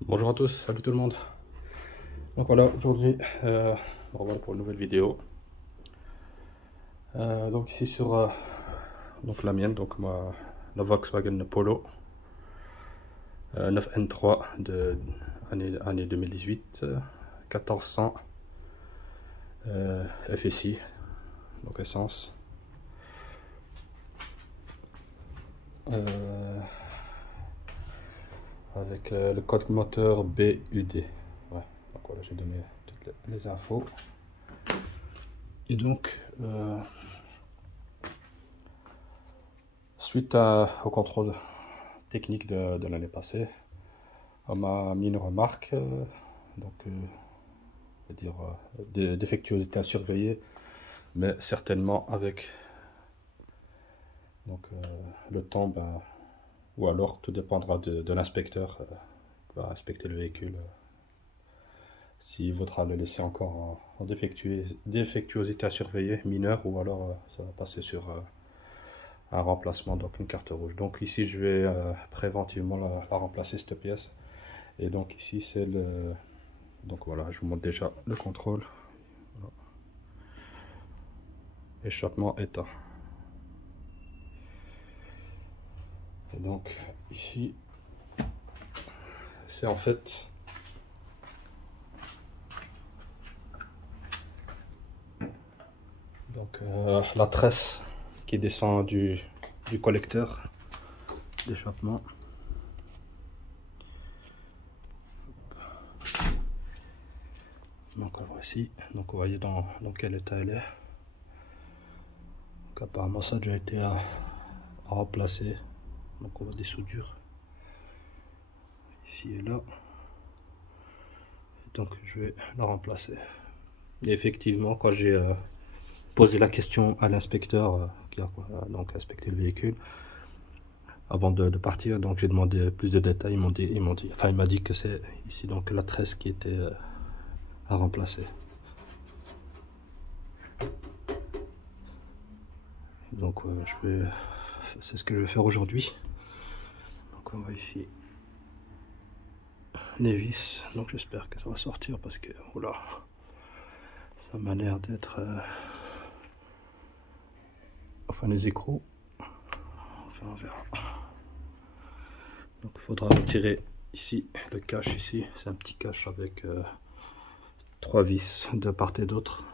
Bonjour à tous, salut tout le monde. Donc voilà, aujourd'hui, on revoilà pour une nouvelle vidéo. Donc ici sur donc la mienne, donc la Volkswagen Polo 9N3 de année 2018, 1400 FSI, donc essence. Avec le code moteur BUD. Ouais, donc voilà, j'ai donné toutes les infos. Et donc, suite au contrôle technique de l'année passée, on m'a mis une remarque, donc on va dire défectuosité à surveiller, mais certainement avec donc, le temps, ou alors tout dépendra de l'inspecteur qui va inspecter le véhicule. S'il voudra le laisser encore en défectuosité à surveiller mineure, ou alors ça va passer sur un remplacement, donc une carte rouge. Donc ici je vais préventivement la remplacer, cette pièce. Et donc ici c'est le... Donc voilà, je vous montre déjà le contrôle. Voilà. Échappement état. Et donc ici c'est en fait donc la tresse qui descend du collecteur d'échappement. Donc voici, donc vous voyez dans quel état elle est. Donc apparemment ça a déjà été à remplacer. Donc on voit des soudures ici et là. Et donc je vais la remplacer. Et effectivement, quand j'ai posé la question à l'inspecteur qui a donc inspecté le véhicule avant de partir, donc j'ai demandé plus de détails. Il m'a dit que c'est ici donc la tresse qui était à remplacer. Donc c'est ce que je vais faire aujourd'hui. Donc on va ici les vis, donc j'espère que ça va sortir parce que voilà, ça m'a l'air d'être enfin les écrous, enfin on verra. Donc il faudra retirer ici le cache. Ici c'est un petit cache avec 3 vis de part et d'autre.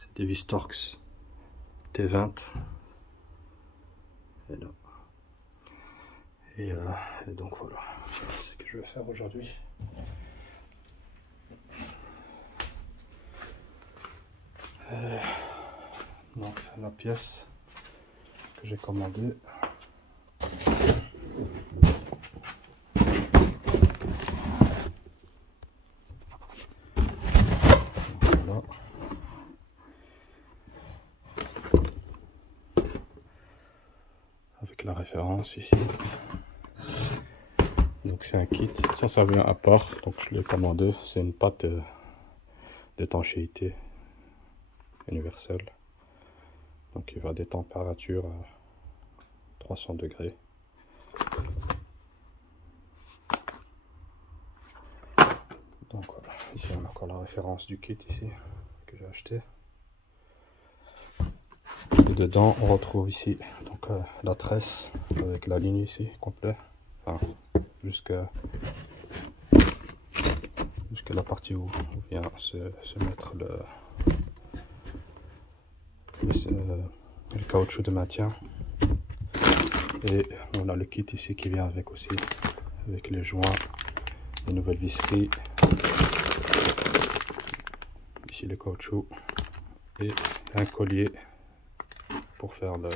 C'est des vis Torx T20 et là. Et donc voilà, c'est ce que je vais faire aujourd'hui. Donc la pièce que j'ai commandée. Voilà. Avec la référence ici. Donc c'est un kit, ça vient à part, donc je l'ai commandé. C'est une pâte d'étanchéité universelle. Donc il va à des températures à 300 degrés. Donc voilà, ici on a encore la référence du kit ici que j'ai acheté. Et dedans on retrouve ici donc la tresse avec la ligne ici complète, enfin, jusqu'à la partie où vient se mettre le caoutchouc de maintien. Et on a le kit ici qui vient avec aussi, avec les joints, les nouvelles visseries, ici le caoutchouc et un collier pour faire le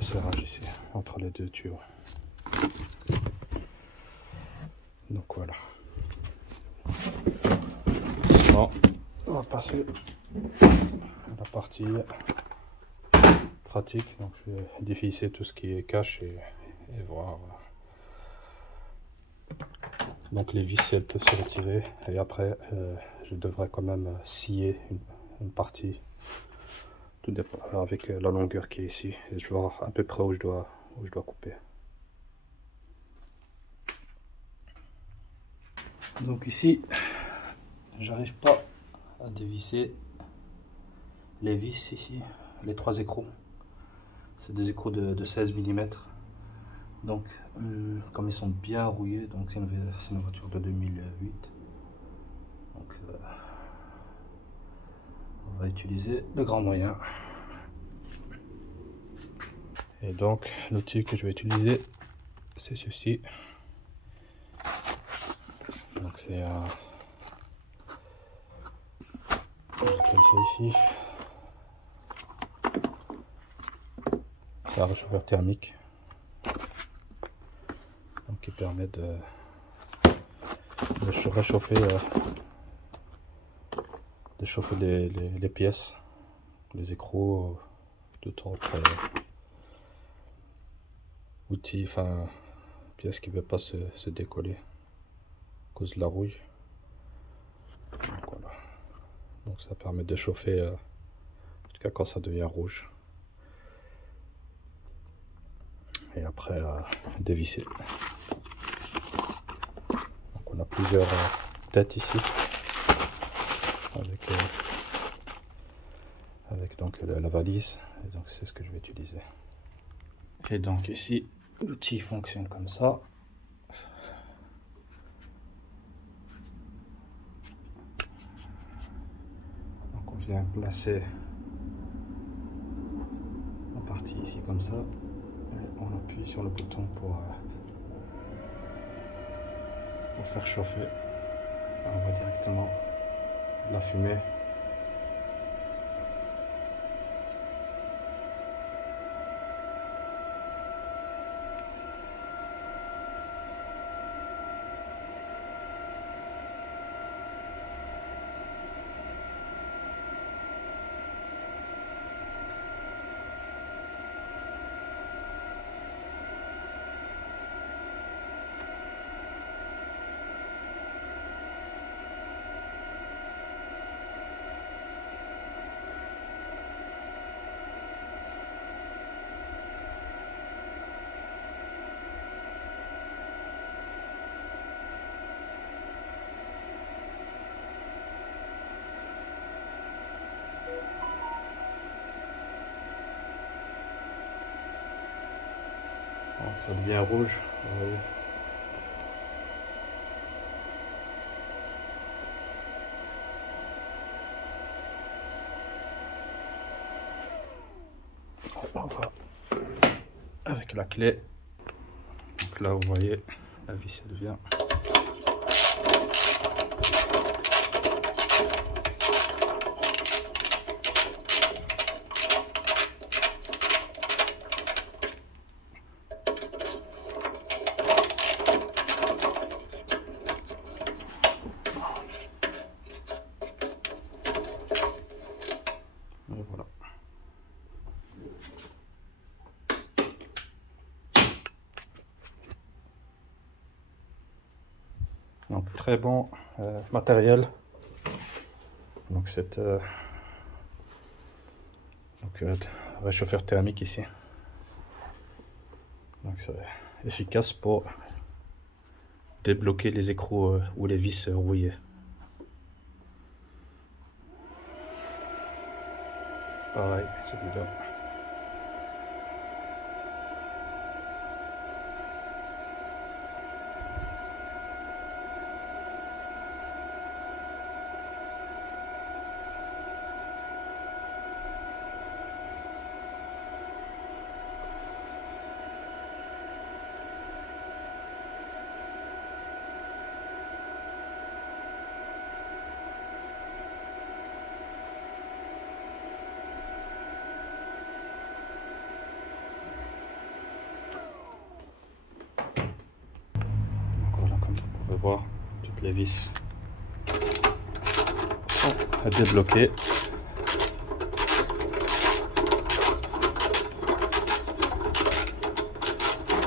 serrage ici entre les deux tuyaux. Donc voilà. Maintenant, on va passer à la partie pratique. Donc je vais dévisser tout ce qui est cache et voir. Donc les vis elles peuvent se retirer et après je devrais quand même scier une partie, tout dépend avec la longueur qui est ici, et je vois à peu près où je dois couper. Donc ici, j'arrive pas à dévisser les vis ici, les 3 écrous. C'est des écrous de 16 mm. Donc, comme ils sont bien rouillés, donc c'est une voiture de 2008. Donc, on va utiliser de grands moyens. Et donc, l'outil que je vais utiliser, c'est ceci. Donc, c'est un. J'appelle ça ici. C'est un réchauffeur thermique. Donc, qui permet de réchauffer. De chauffer les pièces, les écrous, tout autre outil, enfin pièce qui ne veut pas se décoller à cause de la rouille. Donc, voilà. Donc ça permet de chauffer, en tout cas quand ça devient rouge. Et après dévisser. Donc on a plusieurs têtes ici. Avec donc la valise, et donc c'est ce que je vais utiliser. Et donc ici l'outil fonctionne comme ça. Donc on vient placer la partie ici comme ça, et on appuie sur le bouton pour faire chauffer. On voit directement la fumée. Donc ça devient rouge, vous voyez. On va avec la clé. Donc là vous voyez la vis elle vient. Et voilà. Donc très bon matériel. Donc cette réchauffeur thermique ici. Donc c'est efficace pour débloquer les écrous ou les vis rouillées. Pareil, celui-là. Voir toutes les vis sont à débloquer.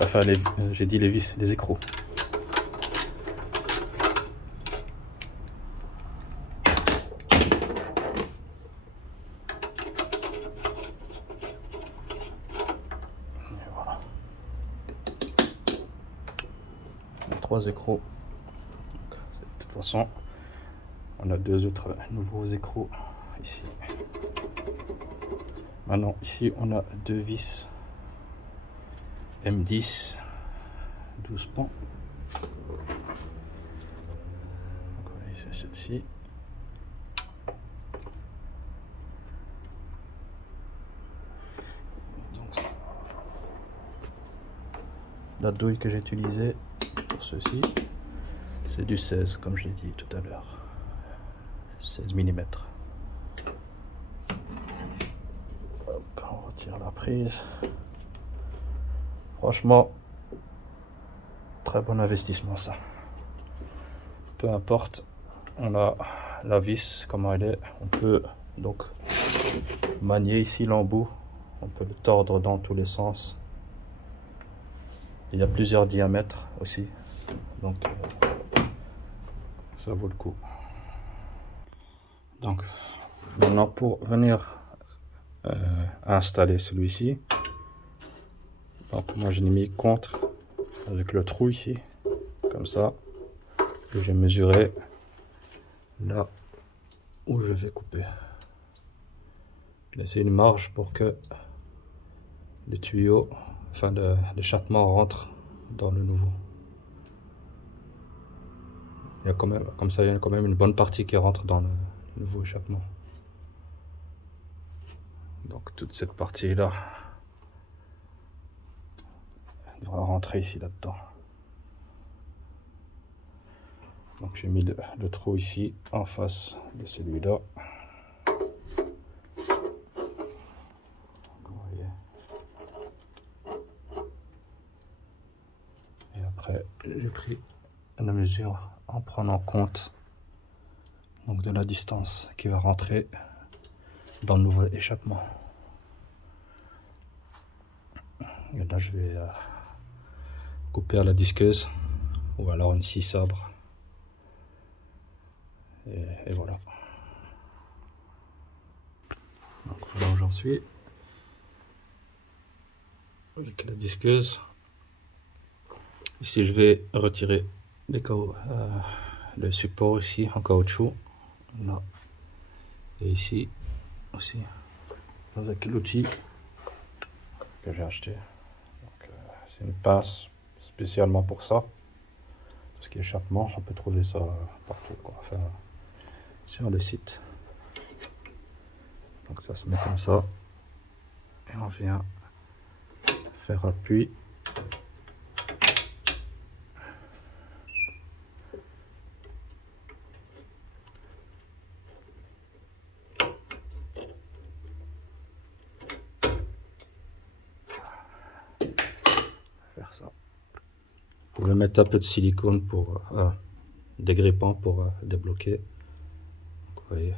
Enfin j'ai dit les vis, les écrous. Et voilà. Les 3 écrous. toute façon, on a deux autres nouveaux écrous ici. Maintenant, ici, on a deux vis M10, 12 pans. C'est celle-ci. La douille que j'ai utilisée pour ceci, c'est du 16, comme je l'ai dit tout à l'heure. 16 mm. Hop, on retire la prise. Franchement, très bon investissement ça. Peu importe, on a la vis, comment elle est. On peut donc manier ici l'embout. On peut le tordre dans tous les sens. Il y a plusieurs diamètres aussi, donc ça vaut le coup. Donc maintenant, pour venir installer celui-ci, donc moi je l'ai mis contre avec le trou ici, comme ça, que j'ai mesuré là où je vais couper. Laisser une marge pour que les tuyaux, enfin l'échappement rentre dans le nouveau. Il y a quand même, comme ça, il y a quand même une bonne partie qui rentre dans le nouveau échappement. Donc toute cette partie là devra rentrer ici là-dedans. Donc j'ai mis le trou ici en face de celui-là. Et après j'ai pris la mesure en prenant compte donc de la distance qui va rentrer dans le nouveau échappement. Et là je vais couper à la disqueuse ou alors une scie sabre. Et voilà. Donc voilà où j'en suis. Avec la disqueuse. Ici je vais retirer le support ici en caoutchouc. Là. Et ici aussi avec l'outil que j'ai acheté. C'est une pince spécialement pour ça. Tout ce qui est échappement, on peut trouver ça partout, quoi. Enfin, sur le site. Donc ça se met comme ça. Et on vient faire appui. Faire ça. Vous pouvez mettre un peu de silicone pour dégrippant pour débloquer. Donc, vous voyez.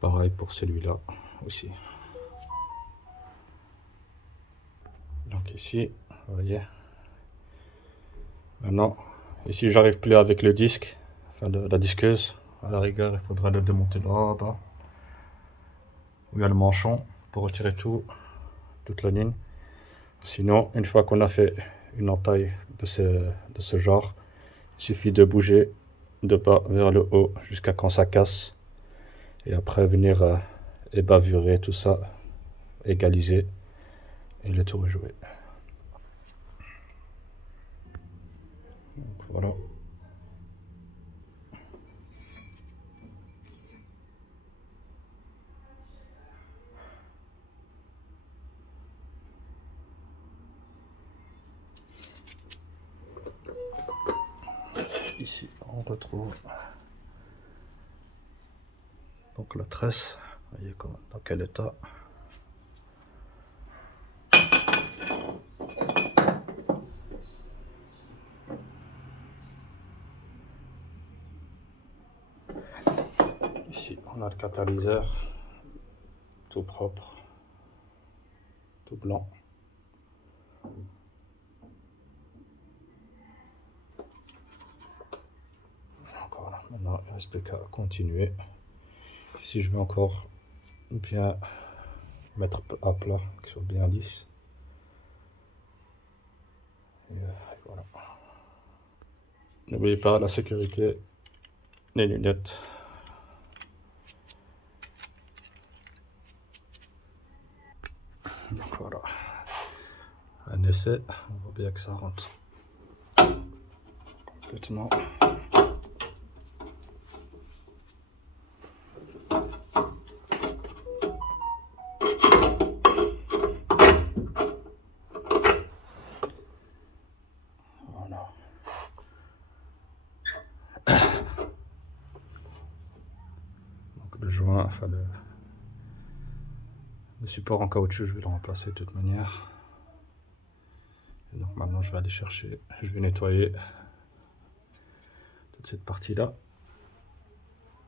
Pareil pour celui-là aussi. Donc ici, vous voyez. Maintenant, ici j'arrive plus avec le disque, enfin la disqueuse. À la rigueur, il faudra le démonter là-bas. Où il y a le manchon pour retirer toute la ligne. Sinon, une fois qu'on a fait une entaille de ce genre, il suffit de bouger de bas vers le haut jusqu'à quand ça casse. Et après venir ébavurer tout ça, égaliser et le tout rejouer. Donc voilà. Ici on retrouve donc la tresse, vous voyez dans quel état. Ici on a le catalyseur, tout propre, tout blanc. Maintenant, il ne reste plus qu'à continuer. Ici, je vais encore bien mettre à plat, qu'il soit bien lisse. Et voilà. N'oubliez pas la sécurité, les lunettes. Donc voilà, un essai, on voit bien que ça rentre complètement. Voilà. Donc le joint, enfin le support en caoutchouc, je vais le remplacer de toute manière. Et donc maintenant je vais aller chercher, je vais nettoyer toute cette partie là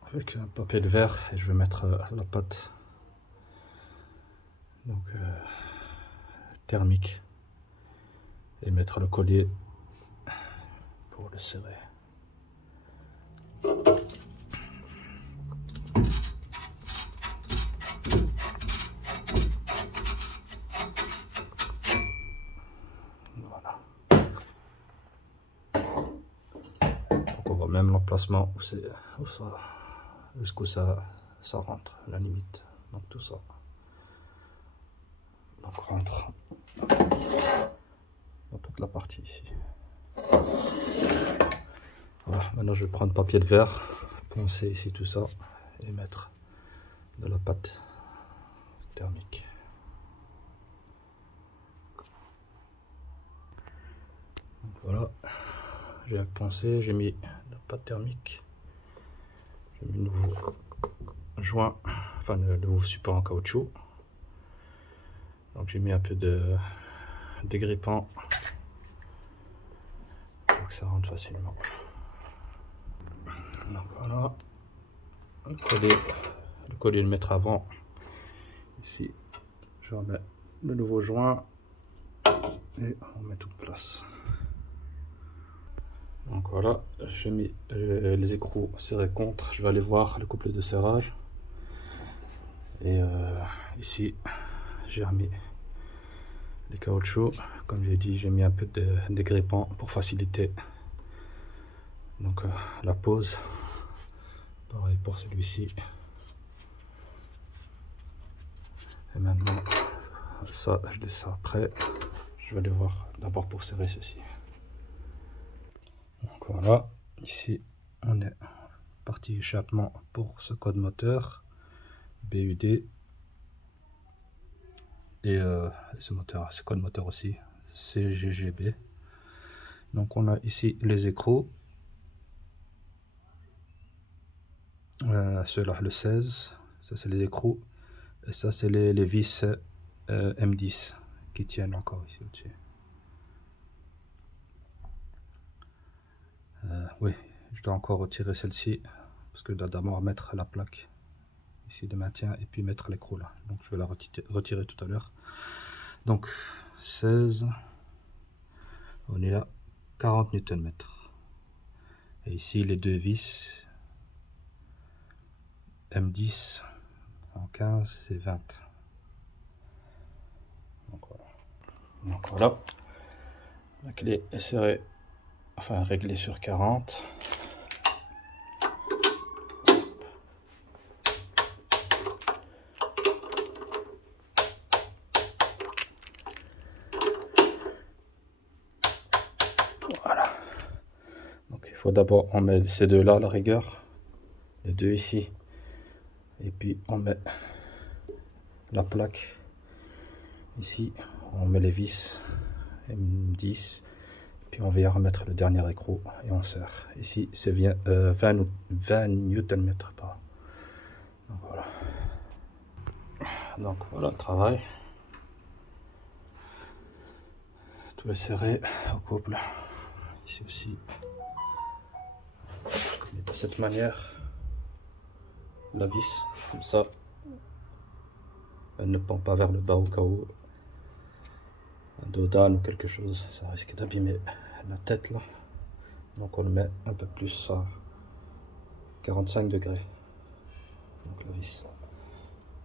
avec un papier de verre et je vais mettre la pâte donc thermique et mettre le collier pour le serrer. Voilà. Donc on voit même l'emplacement jusqu'où ça rentre, la limite. Donc tout ça. Donc rentre dans toute la partie ici. Voilà, maintenant je vais prendre papier de verre, poncer ici tout ça et mettre de la pâte thermique. Donc voilà, j'ai poncé, j'ai mis la pâte thermique, j'ai mis le nouveau joint, enfin le nouveau support en caoutchouc. Donc j'ai mis un peu de dégrippant pour que ça rentre facilement. Donc voilà, le collier le mettre avant. Ici, je remets le nouveau joint et on met tout en place. Donc voilà, j'ai mis les écrous serrés contre. Je vais aller voir le couple de serrage. Et ici, j'ai remis les caoutchoucs. Comme j'ai dit, j'ai mis un peu de dégrippant pour faciliter donc la pose. Pareil pour celui-ci. Et maintenant, ça, je laisse ça après. Je vais aller voir d'abord pour serrer ceci. Donc voilà, ici on est partie échappement pour ce code moteur BUD et ce code moteur aussi CGGB. Donc on a ici les écrous, ceux-là le 16, ça c'est les écrous, et ça c'est les vis M10 qui tiennent encore ici au-dessus. Oui, je dois encore retirer celle-ci parce que je dois d'abord mettre la plaque ici de maintien et puis mettre l'écrou là. Donc je vais la retirer tout à l'heure. Donc 16, on est à 40 Nm. Et ici les deux vis M10 en 15 et 20. Donc voilà, la clé est serrée, enfin réglée sur 40. Voilà. Donc il faut d'abord on met ces deux là à la rigueur, les deux ici, et puis on met la plaque ici, on met les vis M10, puis on vient remettre le dernier écrou et on serre. Ici c'est 20 Nm. Donc voilà. Donc voilà le travail. Tout est serré au couple. Ici aussi. Et de cette manière, la vis, comme ça, elle ne pend pas vers le bas au cas où un dos d'âne ou quelque chose, ça risque d'abîmer la tête là. Donc on le met un peu plus 45 degrés. Donc la vis,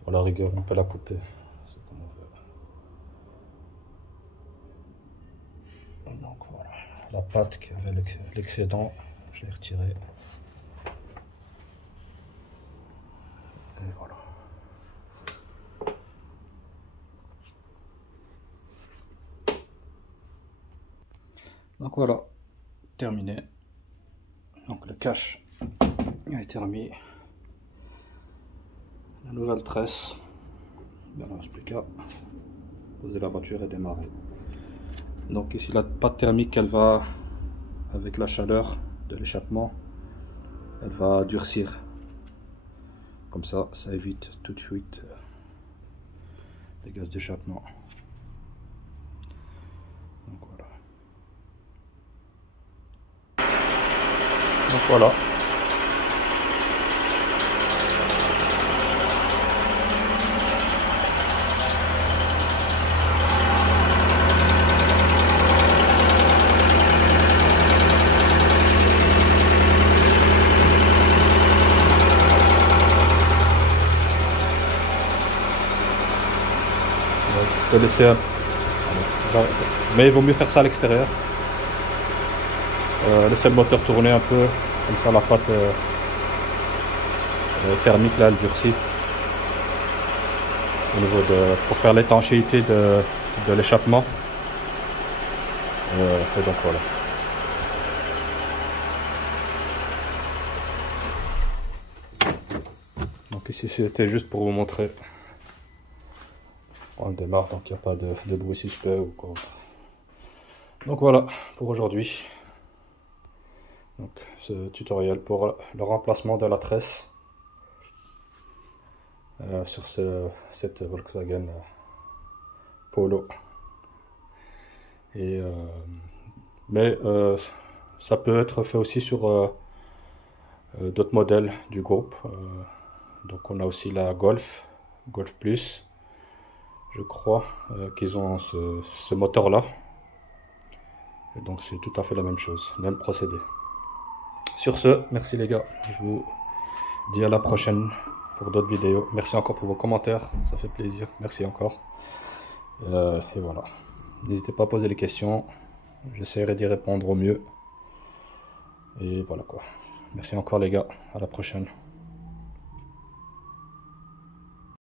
à la rigueur, on peut la couper. C'est comme on veut. Donc voilà, la pâte qui avait l'excédent, je l'ai retiré. Et voilà. Donc voilà, terminé. Donc le cache a été remis. La nouvelle tresse. Il ne reste plus qu'à poser la voiture et démarrer. Donc ici la pâte thermique, elle va avec la chaleur de l'échappement, elle va durcir. Comme ça évite tout de suite les gaz d'échappement. Donc voilà. Donc voilà. Je peux laisser mais il vaut mieux faire ça à l'extérieur. Laisser le moteur tourner un peu, comme ça la pâte thermique là elle durcit au niveau pour faire l'étanchéité de l'échappement. Et donc voilà. Donc ici c'était juste pour vous montrer. On démarre, donc il n'y a pas de bruit suspect ou quoi. Donc voilà pour aujourd'hui. Donc ce tutoriel pour le remplacement de la tresse sur cette Volkswagen Polo. Et mais ça peut être fait aussi sur d'autres modèles du groupe. Donc on a aussi la Golf Plus. Je crois qu'ils ont ce moteur là. Et donc c'est tout à fait la même chose, même procédé. Sur ce, merci les gars, je vous dis à la prochaine pour d'autres vidéos. Merci encore pour vos commentaires, ça fait plaisir, merci encore. Et voilà, n'hésitez pas à poser les questions, j'essaierai d'y répondre au mieux. Et voilà quoi, merci encore les gars, à la prochaine.